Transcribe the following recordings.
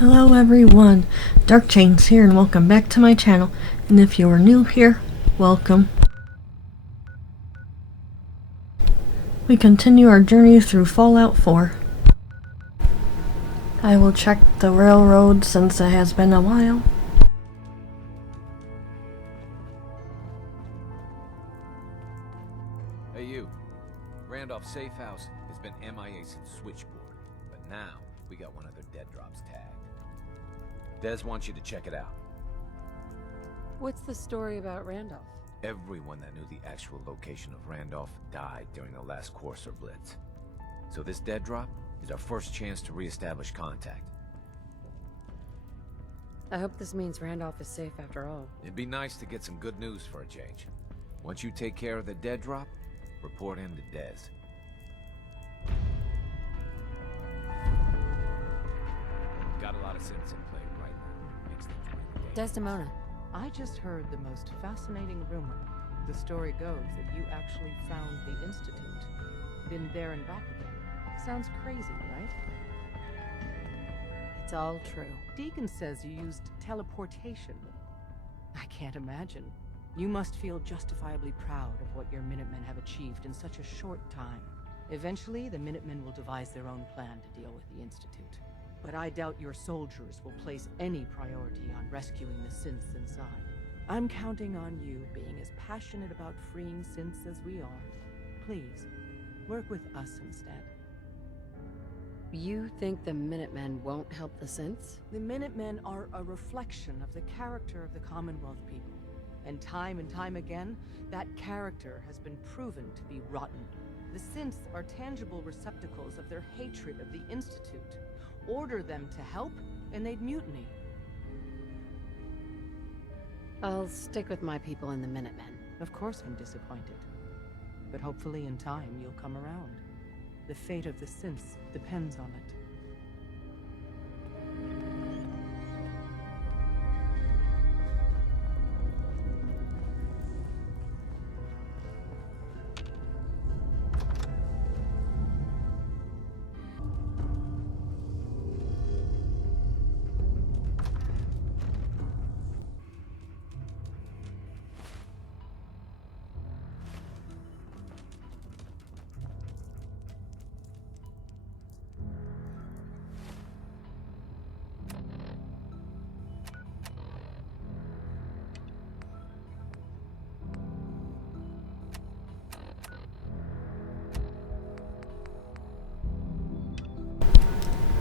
Hello everyone, Dark Chains here and welcome back to my channel, and if you are new here, welcome. We continue our journey through Fallout 4. I will check the railroad since it has been a while. Hey you, Randolph's safe house has been MIA since Switchboard, but now we got one of their dead drops tagged. Des wants you to check it out. What's the story about Randolph? Everyone that knew the actual location of Randolph died during the last Courser Blitz. So this dead drop is our first chance to re-establish contact. I hope this means Randolph is safe after all. It'd be nice to get some good news for a change. Once you take care of the dead drop, report in to Des. Got a lot of sense in play right now. Makes things really dangerous. Desdemona, I just heard the most fascinating rumor. The story goes that you actually found the Institute. Been there and back again. Sounds crazy, right? it's all true. Deacon says you used teleportation. I can't imagine. You must feel justifiably proud of what your Minutemen have achieved in such a short time. Eventually, the Minutemen will devise their own plan to deal with the Institute. But I doubt your soldiers will place any priority on rescuing the synths inside. I'm counting on you being as passionate about freeing synths as we are. Please, work with us instead. You think the Minutemen won't help the synths? The Minutemen are a reflection of the character of the Commonwealth people. And time again, that character has been proven to be rotten. The synths are tangible receptacles of their hatred of the Institute. Order them to help, and they'd mutiny. I'll stick with my people in the Minutemen. Of course I'm disappointed. But hopefully in time you'll come around. The fate of the synths depends on it.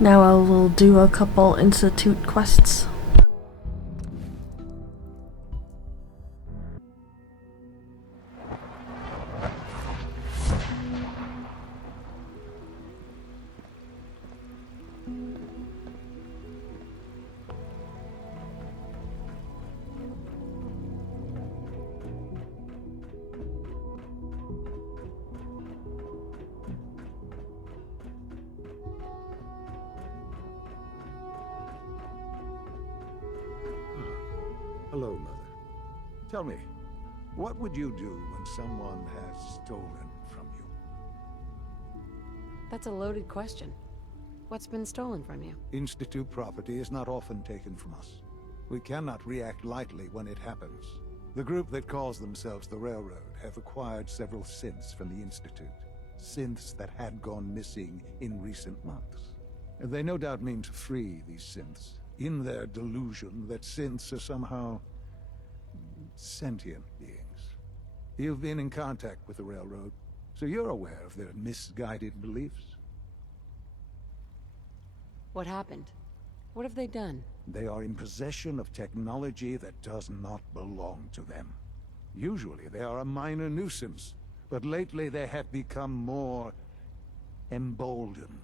Now I will do a couple Institute quests. Hello, Mother. Tell me, what would you do when someone has stolen from you? That's a loaded question. What's been stolen from you? Institute property is not often taken from us. We cannot react lightly when it happens. The group that calls themselves the Railroad have acquired several synths from the Institute. Synths that had gone missing in recent months. They no doubt mean to free these synths, in their delusion that synths are somehow sentient beings. You've been in contact with the Railroad, so you're aware of their misguided beliefs. What happened? What have they done? They are in possession of technology that does not belong to them. Usually they are a minor nuisance, but lately they have become more emboldened.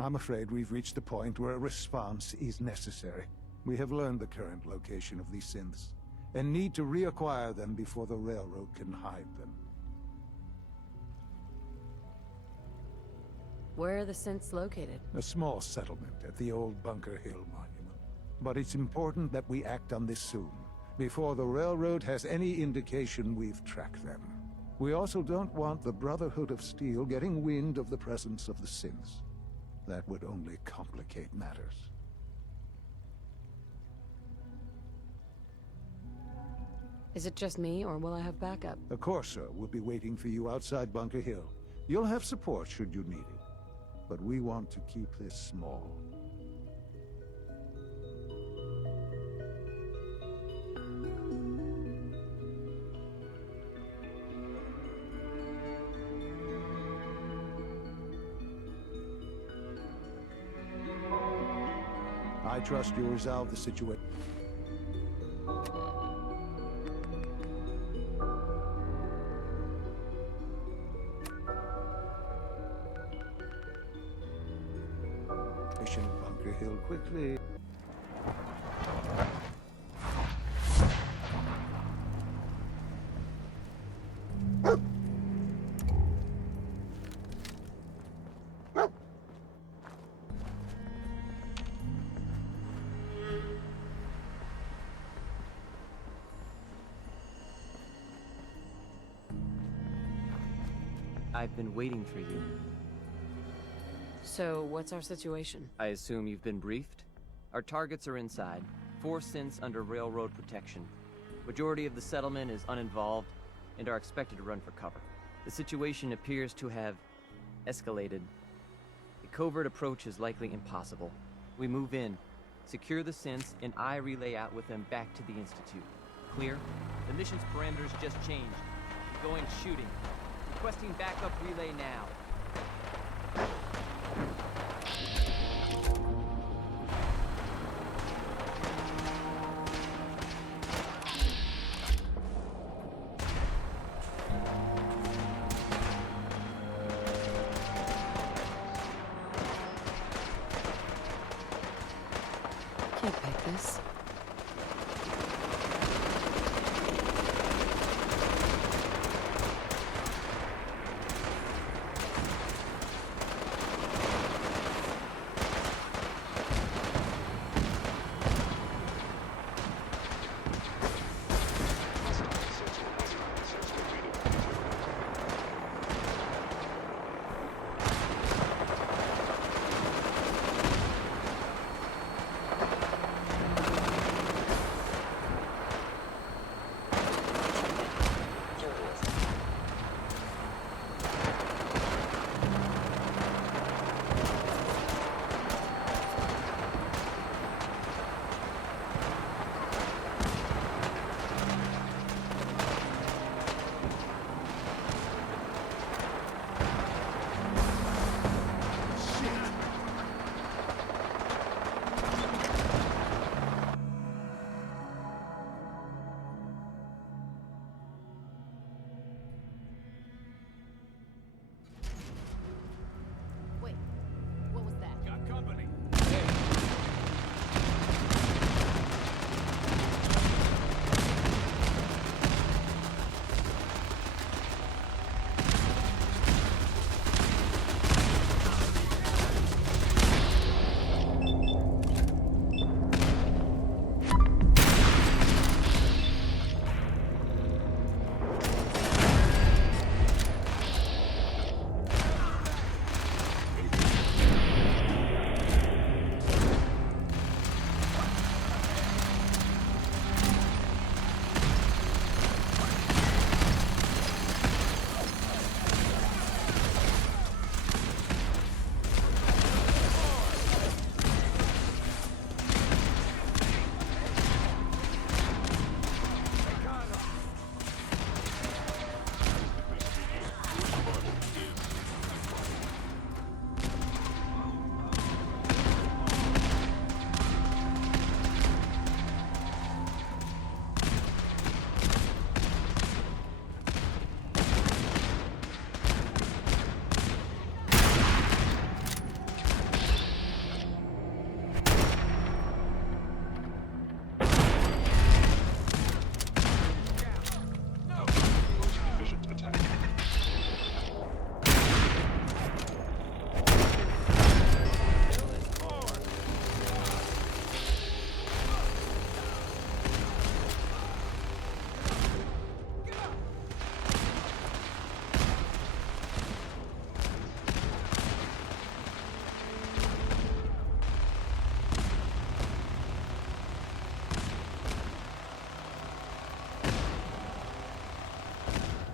I'm afraid we've reached the point where a response is necessary. We have learned the current location of these synths, and need to reacquire them before the Railroad can hide them. Where are the synths located? A small settlement at the old Bunker Hill Monument. But it's important that we act on this soon, before the Railroad has any indication we've tracked them. We also don't want the Brotherhood of Steel getting wind of the presence of the synths. That would only complicate matters. Is it just me, or will I have backup? A Corsair will be waiting for you outside Bunker Hill. You'll have support should you need it. But we want to keep this small. I trust you'll resolve the situation. Bunker Hill quickly. I've been waiting for you. So, what's our situation? I assume you've been briefed? Our targets are inside. 4 synths under railroad protection. Majority of the settlement is uninvolved and are expected to run for cover. The situation appears to have escalated. A covert approach is likely impossible. We move in, secure the synths, and I relay out with them back to the Institute. Clear? The mission's parameters just changed. I'm going shooting. Requesting backup relay now. Can't pick this.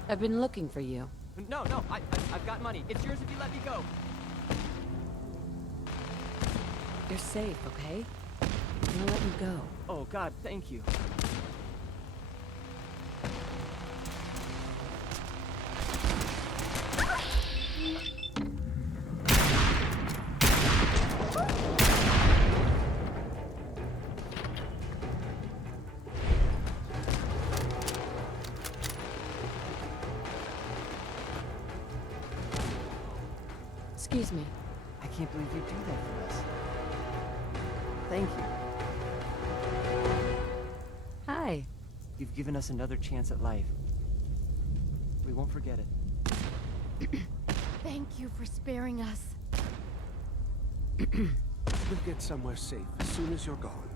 I've been looking for you. No, I've got money. It's yours if you let me go. You're safe, okay? I'm gonna let you go. Oh, God, thank you. Excuse me. I can't believe you do that for us. Thank you. Hi. You've given us another chance at life. We won't forget it. Thank you for sparing us. We'll get somewhere safe as soon as you're gone.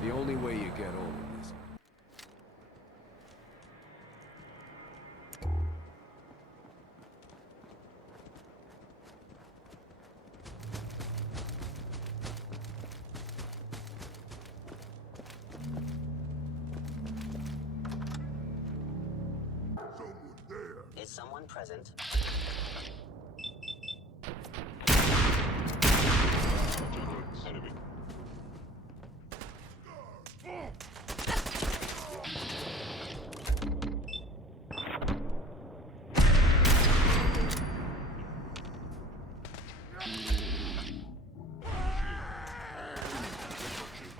The only way you get over this. Is someone present? Enemy.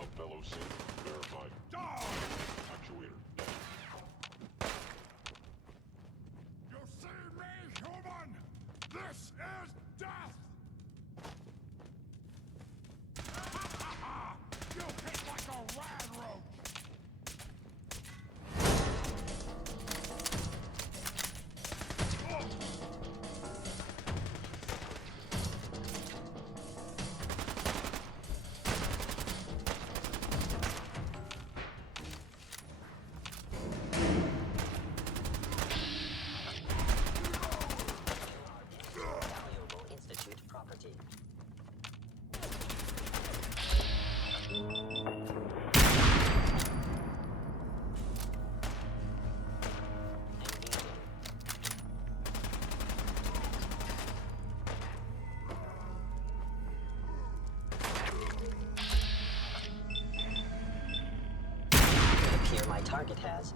Of fellow synth verified. Actuator down. You see me, human? This is death! You hit like a rad roach! Valuable Institute property. Engaging. It appears my target has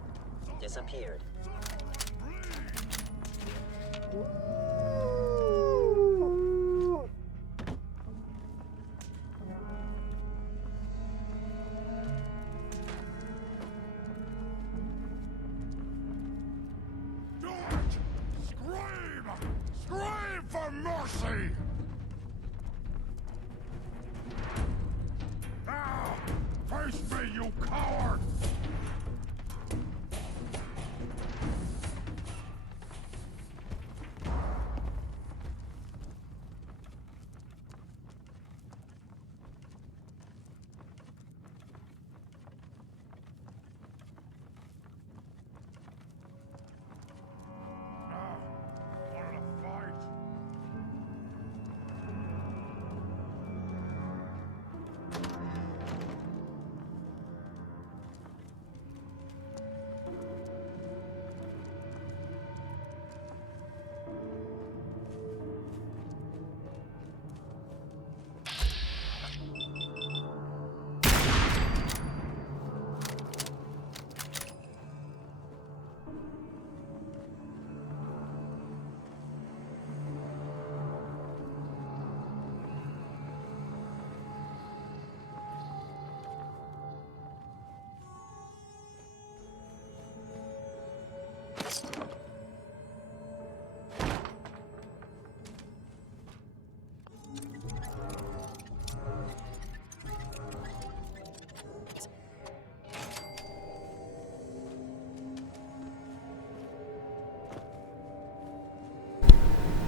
disappeared. Do it! Scream! Scream for mercy! Now, face me, you coward!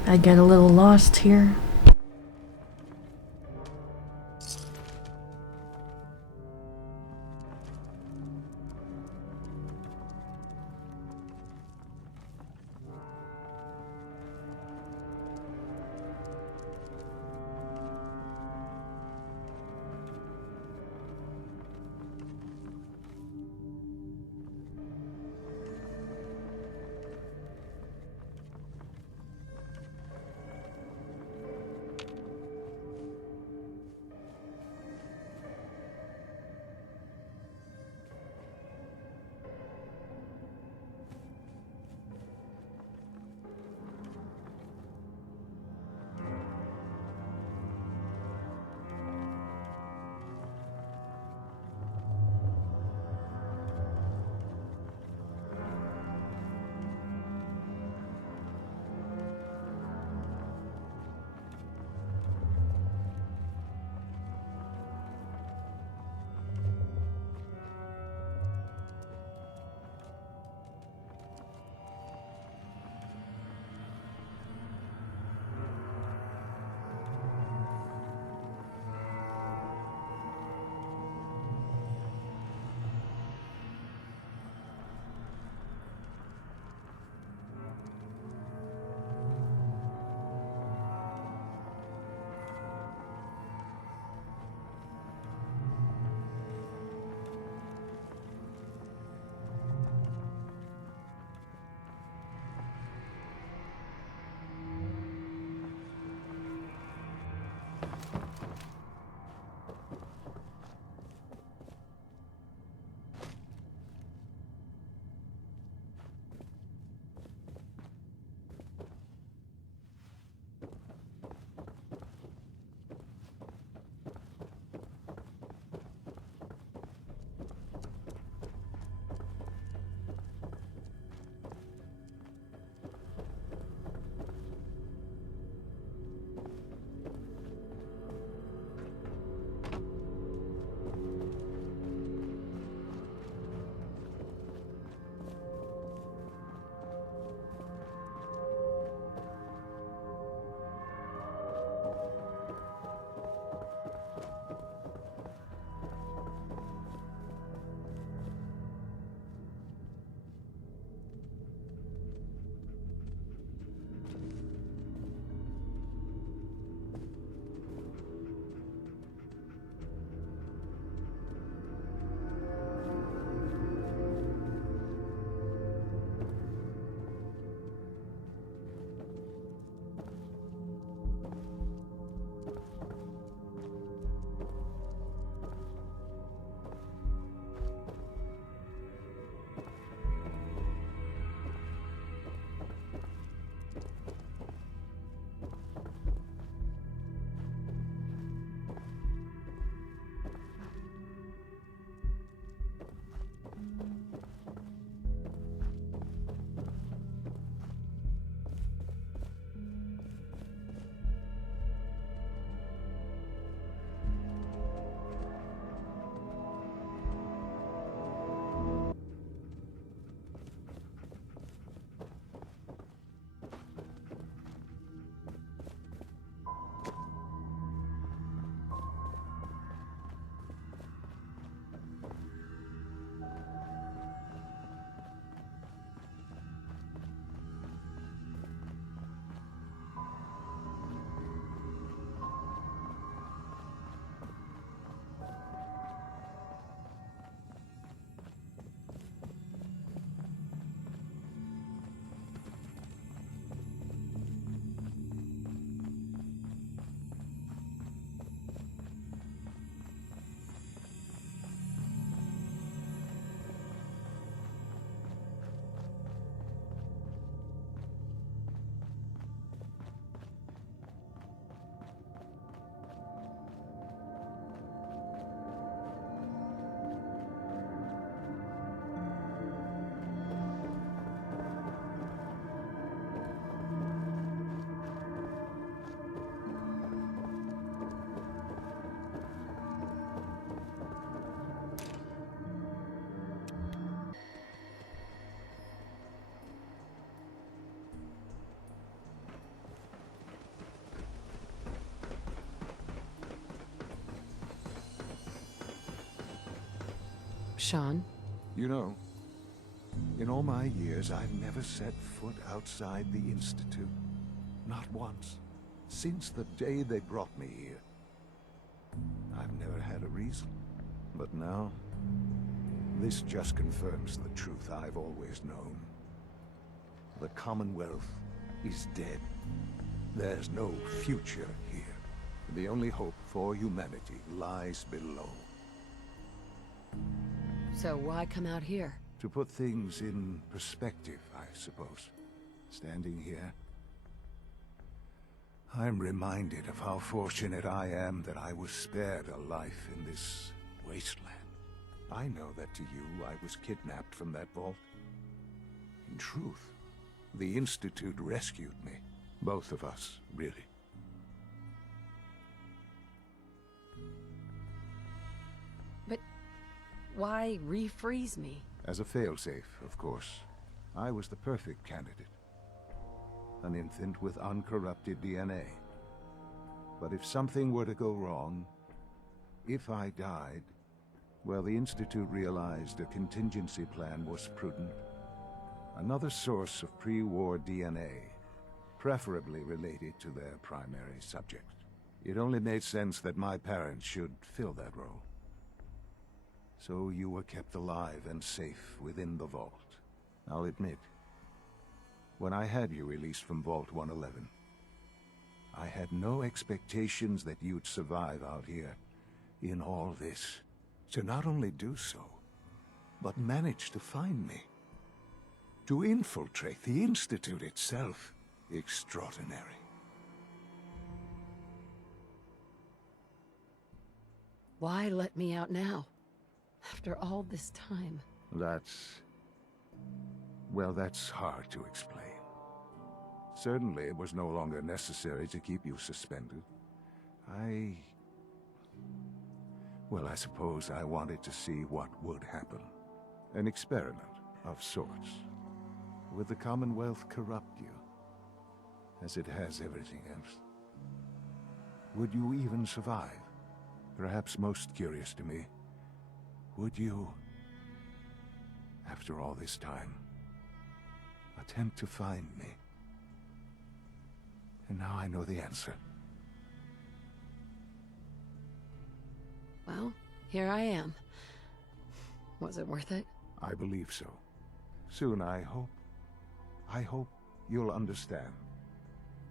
I get a little lost here. Sean? You know, in all my years, I've never set foot outside the Institute. Not once. Since the day they brought me here. I've never had a reason. But now, this just confirms the truth I've always known. The Commonwealth is dead. There's no future here. The only hope for humanity lies below. So why come out here? To put things in perspective, I suppose. Standing here, I'm reminded of how fortunate I am that I was spared a life in this wasteland. I know that to you, I was kidnapped from that vault. In truth, the Institute rescued me. Both of us, really. But why refreeze me? As a failsafe, of course. I was the perfect candidate. An infant with uncorrupted DNA. But if something were to go wrong, if I died, well, the Institute realized a contingency plan was prudent. Another source of pre-war DNA, preferably related to their primary subject. It only made sense that my parents should fill that role. So you were kept alive and safe within the vault. I'll admit, when I had you released from Vault 111, I had no expectations that you'd survive out here in all this. To not only do so, but manage to find me. To infiltrate the Institute itself. Extraordinary. Why let me out now? After all this time. Well, that's hard to explain. Certainly, it was no longer necessary to keep you suspended. Well, I suppose I wanted to see what would happen. An experiment of sorts. Would the Commonwealth corrupt you? As it has everything else? Would you even survive? Perhaps most curious to me, would you, after all this time, attempt to find me? And now I know the answer. Well, here I am. Was it worth it? I believe so. Soon, I hope you'll understand.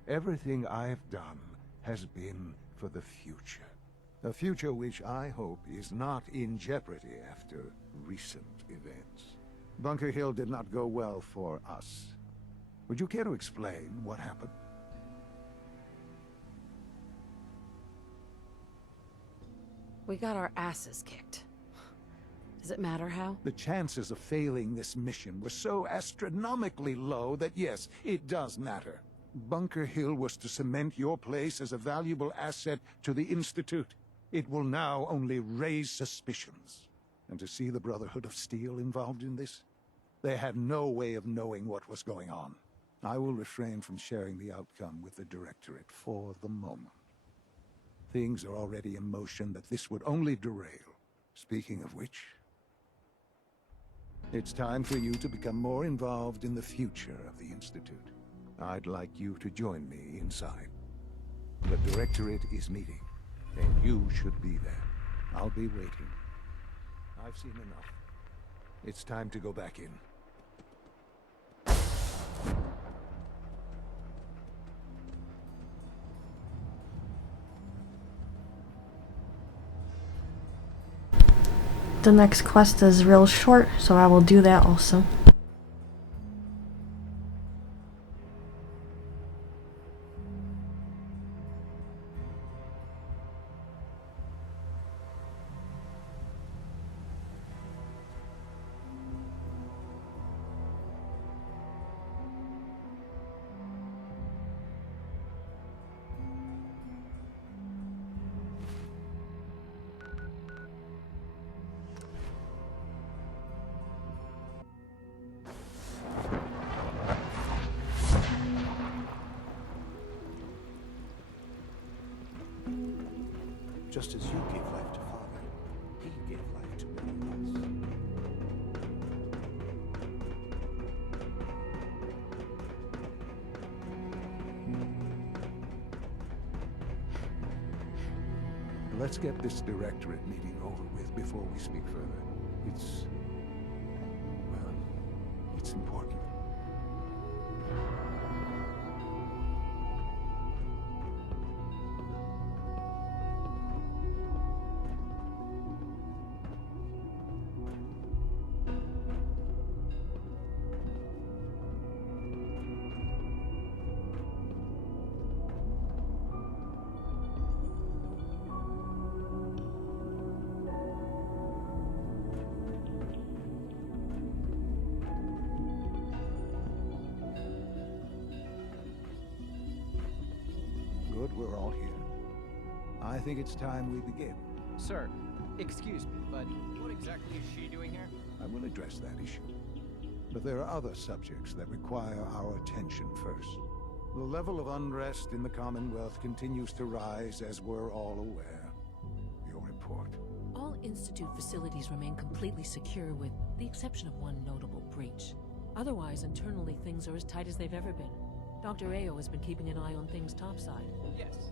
Everything I've done has been for the future. A future which I hope is not in jeopardy after recent events. Bunker Hill did not go well for us. Would you care to explain what happened? We got our asses kicked. Does it matter how? The chances of failing this mission were so astronomically low that yes, it does matter. Bunker Hill was to cement your place as a valuable asset to the Institute. It will now only raise suspicions. And to see the Brotherhood of Steel involved in this? They had no way of knowing what was going on. I will refrain from sharing the outcome with the Directorate for the moment. Things are already in motion that this would only derail. Speaking of which, it's time for you to become more involved in the future of the Institute. I'd like you to join me inside. The Directorate is meeting, and you should be there. I'll be waiting. I've seen enough. It's time to go back in. The next quest is real short, so I will do that also. Just as you gave life to Father, he gave life to many of us. Let's get this directorate meeting over with before we speak further. It's... well, it's important. Good, we're all here. I think it's time we begin. Sir, excuse me, but what exactly is she doing here? I will address that issue. But there are other subjects that require our attention first. The level of unrest in the Commonwealth continues to rise, as we're all aware. Your report. All Institute facilities remain completely secure with the exception of one notable breach. Otherwise, internally, things are as tight as they've ever been. Dr. Ao has been keeping an eye on things topside. Yes,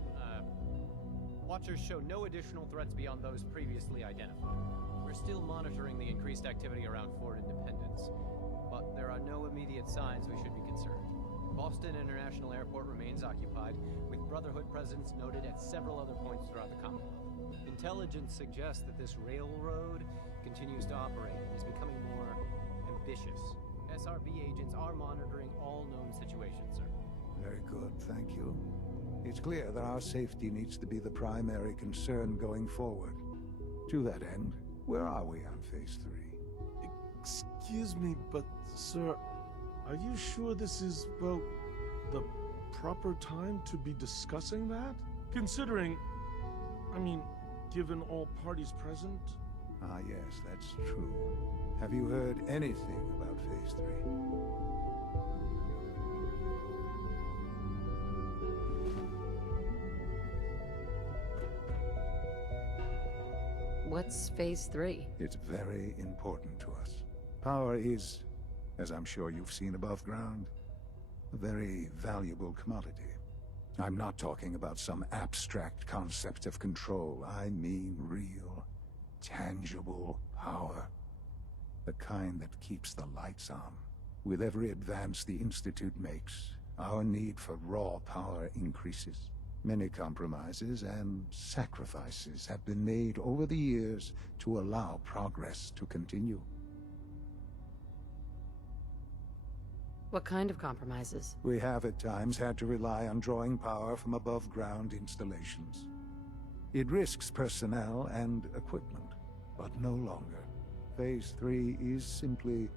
Watchers show no additional threats beyond those previously identified. We're still monitoring the increased activity around Fort Independence, but there are no immediate signs we should be concerned. Boston International Airport remains occupied, with Brotherhood presence noted at several other points throughout the Commonwealth. Intelligence suggests that this railroad continues to operate and is becoming more ambitious. SRB agents are monitoring all known situations, sir. Very good, thank you. It's clear that our safety needs to be the primary concern going forward. To that end, where are we on Phase 3? Excuse me, but, sir, are you sure this is, well, the proper time to be discussing that? Considering, I mean, given all parties present? Ah, yes, that's true. Have you heard anything about Phase 3? What's Phase 3? It's very important to us. Power is, as I'm sure you've seen above ground, a very valuable commodity. I'm not talking about some abstract concept of control. I mean real, tangible power. The kind that keeps the lights on. With every advance the Institute makes, our need for raw power increases. Many compromises and sacrifices have been made over the years to allow progress to continue. What kind of compromises? We have at times had to rely on drawing power from above-ground installations. It risks personnel and equipment, but no longer. Phase 3 is simply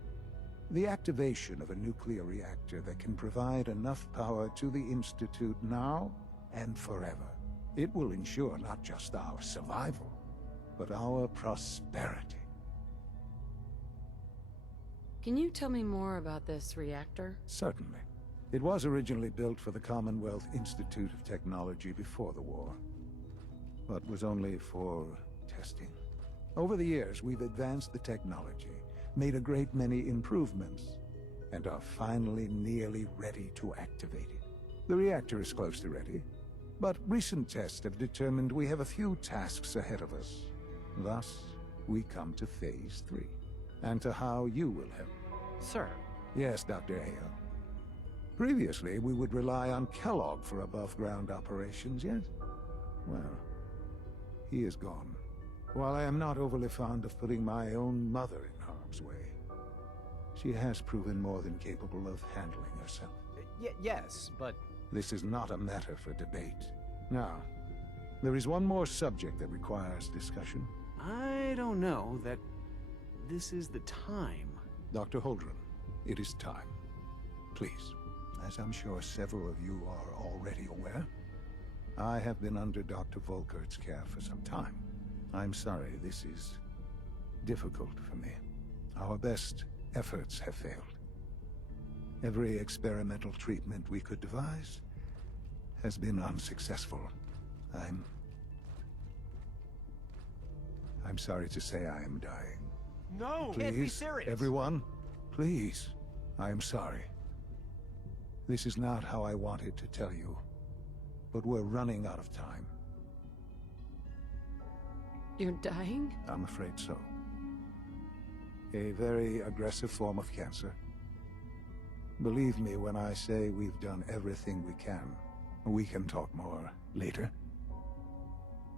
the activation of a nuclear reactor that can provide enough power to the Institute now and forever. It will ensure not just our survival, but our prosperity. Can you tell me more about this reactor? Certainly. It was originally built for the Commonwealth Institute of Technology before the war, but was only for testing. Over the years, we've advanced the technology, made a great many improvements, and are finally nearly ready to activate it. The reactor is close to ready, but recent tests have determined we have a few tasks ahead of us. Thus, we come to Phase 3, and to how you will help. Sir. Yes, Dr. Ao. Previously, we would rely on Kellogg for above-ground operations, yes? Well, he is gone. While I am not overly fond of putting my own mother in harm's way, she has proven more than capable of handling herself. Yes, but... This is not a matter for debate. Now, there is one more subject that requires discussion. I don't know that this is the time. Dr. Holdren, it is time. Please, as I'm sure several of you are already aware, I have been under Dr. Volkert's care for some time. I'm sorry this is difficult for me. Our best efforts have failed. Every experimental treatment we could devise has been unsuccessful. I'm sorry to say I am dying. No! Please, Can't be serious. everyone, please. I am sorry. This is not how I wanted to tell you, but we're running out of time. You're dying? I'm afraid so. A very aggressive form of cancer. Believe me when I say we've done everything we can. We can talk more later.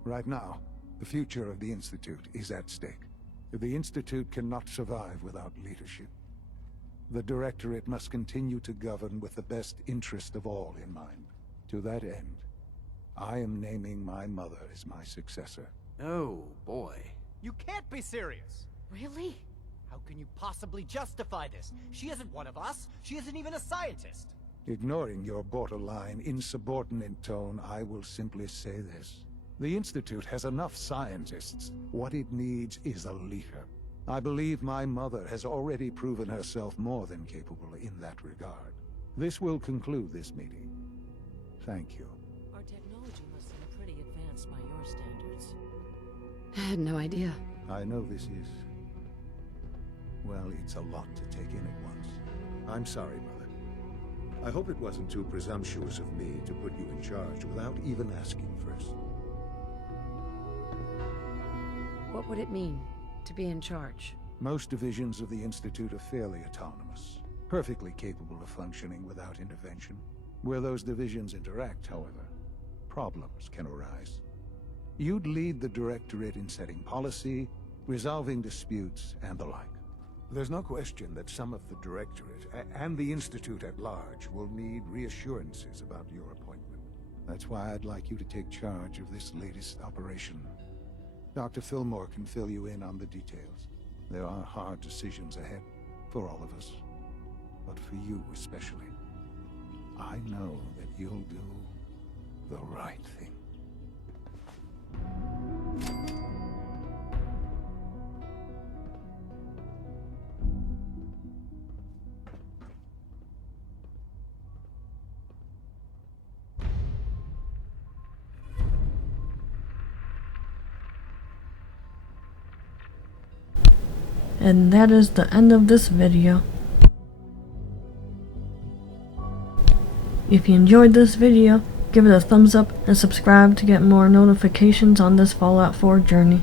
Right now, the future of the Institute is at stake. The Institute cannot survive without leadership. The Directorate must continue to govern with the best interest of all in mind. To that end, I am naming my mother as my successor. Oh, boy. You can't be serious! Really? How can you possibly justify this? She isn't one of us. She isn't even a scientist. Ignoring your borderline, insubordinate tone, I will simply say this. The Institute has enough scientists. What it needs is a leader. I believe my mother has already proven herself more than capable in that regard. This will conclude this meeting. Thank you. Our technology must seem pretty advanced by your standards. I had no idea. I know this is... well, it's a lot to take in at once. I'm sorry, Mother. I hope it wasn't too presumptuous of me to put you in charge without even asking first. What would it mean to be in charge? Most divisions of the Institute are fairly autonomous, perfectly capable of functioning without intervention. Where those divisions interact, however, problems can arise. You'd lead the Directorate in setting policy, resolving disputes, and the like. There's no question that some of the Directorate and the Institute at large will need reassurances about your appointment. That's why I'd like you to take charge of this latest operation. Dr. Fillmore can fill you in on the details. There are hard decisions ahead for all of us, but for you especially. I know that you'll do the right thing. And that is the end of this video. If you enjoyed this video, give it a thumbs up and subscribe to get more notifications on this Fallout 4 journey.